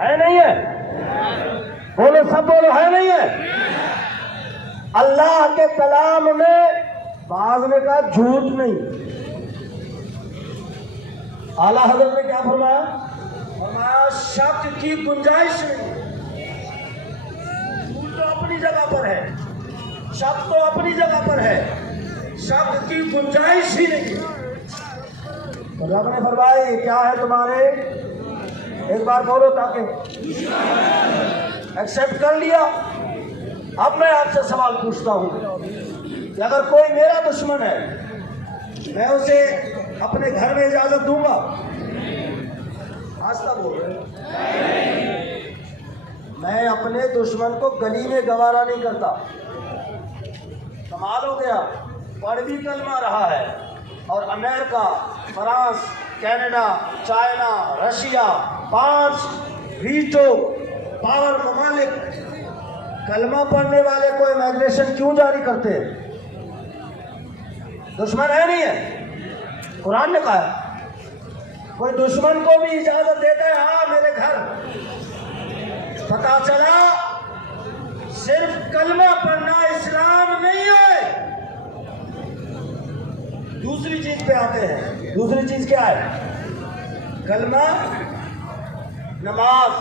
है नहीं है? बोलो, सब बोलो, है नहीं है? अल्लाह के कलाम में बाज ने कहा झूठ नहीं। आला हजरत ने क्या फरमाया? फरमाया शक की गुंजाइश नहीं। झूठ तो अपनी जगह पर है, शक तो अपनी जगह पर है, शक की गुंजाइश ही नहीं। तो रब ने फरमाया क्या है तुम्हारे? एक बार बोलो ताकि एक्सेप्ट कर लिया। अब मैं आपसे सवाल पूछता हूं कि अगर कोई मेरा दुश्मन है, मैं उसे अपने घर में इजाजत दूंगा? आज तक बोल रहे, मैं अपने दुश्मन को गली में गवारा नहीं करता। कमाल हो गया, पढ़ भी कलमा रहा है और America, France, Canada, China, Russia, 5 veto power ममालिक कलमा पढ़ने वाले को इमिग्रेशन क्यों जारी करते हैं? दुश्मन है नहीं है? कुरान ने कहा कोई दुश्मन को भी इजाजत देता है हाँ मेरे घर। पता चला सिर्फ कलमा पढ़ना इस्लाम नहीं है। दूसरी चीज पे आते हैं। दूसरी चीज क्या है? कलमा, नमाज,